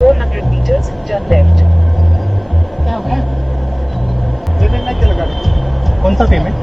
400 meters, turn left. Payment नाही केलं का? कोणता पेमेंट?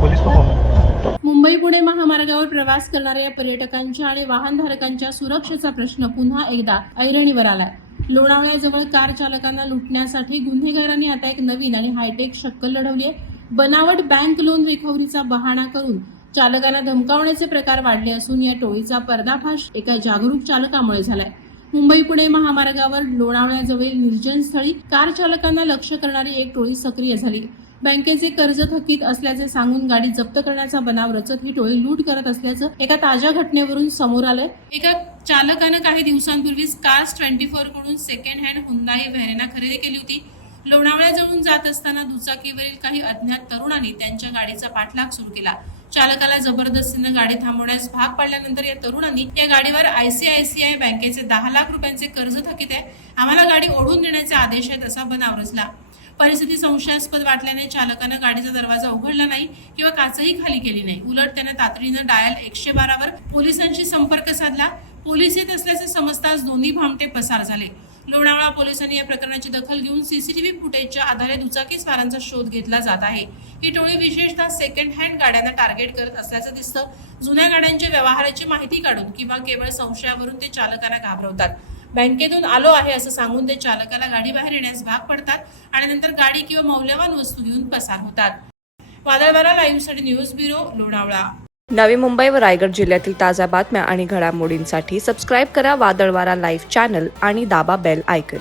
पोलीस को फोन. मुंबई पुणे महामार्गावर प्रवास करणाऱ्या या पर्यटकांच्या आणि वाहनधारकांच्या सुरक्षेचा प्रश्न पुन्हा एकदा ऐरणीवर आलाय. लोणावळ्याजवळ कार चालकांना लुटण्यासाठी गुन्हेगारांनी आता एक नवीन आणि हायटेक शक्कल लढवली आहे. बनावट बँक लोन रिकव्हरीचा बहाणा करून चालकांना धमकावण्याचे प्रकार वाढले असून या टोळीचा पर्दाफाश एका जागरूक चालकामुळे झालाय. मुंबई पुणे महामार्गावर लोणावळ्याजवळ निर्जन स्थळी कार चालकांना लक्ष्य करणारी एक टोळी सक्रिय झाली. बँकेचे कर्ज थकीत असल्याचे सांगून गाडी जप्त करण्याचा बनाव रचत ही टोळी लूट करत असल्याचं एका ताज्या घटनेवरून समोर आलंय. एका चालकानं काही दिवसांपूर्वीच कार्स 24 कडून सेकंड हँड हुंदाई व्हेरेना खरेदी केली होती. लोणावळ्याजवळून जात असताना दुचाकीवरील काही अज्ञात तरुणांनी त्यांच्या गाडीचा पाठलाग सुरू केला. चालकाला जबरदस्तीनं गाडी थांबवण्यास भाग पाडल्यानंतर या तरुणांनी या गाडीवर ICICI बँकेचे 10 लाख रुपयांचे कर्ज थकीत आहे, आम्हाला गाडी ओढून देण्याचे आदेश आहेत असा बनाव रचला. परिस्थिती संशयास्पद वाटल्याने चालकानं गाडीचा दरवाजा उघडला नाही किंवा काचही खाली केली नाही. उलट त्याने तातडीनं डायल 112 वर पोलिसांशी संपर्क साधला. पोलीस येत असल्याचे समजताच दोन्ही भामटे पसार झाले. लोणावळा पोलिसांनी या प्रकरणाची दखल घेऊन CCTV फुटेजच्या आधारे दुचाकीस्वारांचा शोध घेतला जात आहे. ही टोळी विशेषतः सेकंड हँड गाड्यांना टार्गेट करत असल्याचं दिसतं. जुन्या गाड्यांच्या व्यवहाराची माहिती काढून किंवा केवळ संशयावरून ते चालकांना घाबरवतात. बँकेतून आलो आहे असं सांगून ते चालकाला गाडी बाहेर येण्यास भाग पडतात आणि नंतर गाडी किंवा मौल्यवान वस्तू घेऊन पसार होतात. वादळवारा लाईव्हसाठी न्यूज ब्युरो, लोणावळा. नवी मुंबई व रायगड जिल्ह्यातील ताज्या बातम्या आणि घडामोडींसाठी सबस्क्राईब करा वादळवारा लाईव्ह चॅनल आणि दाबा बेल आयकॉन.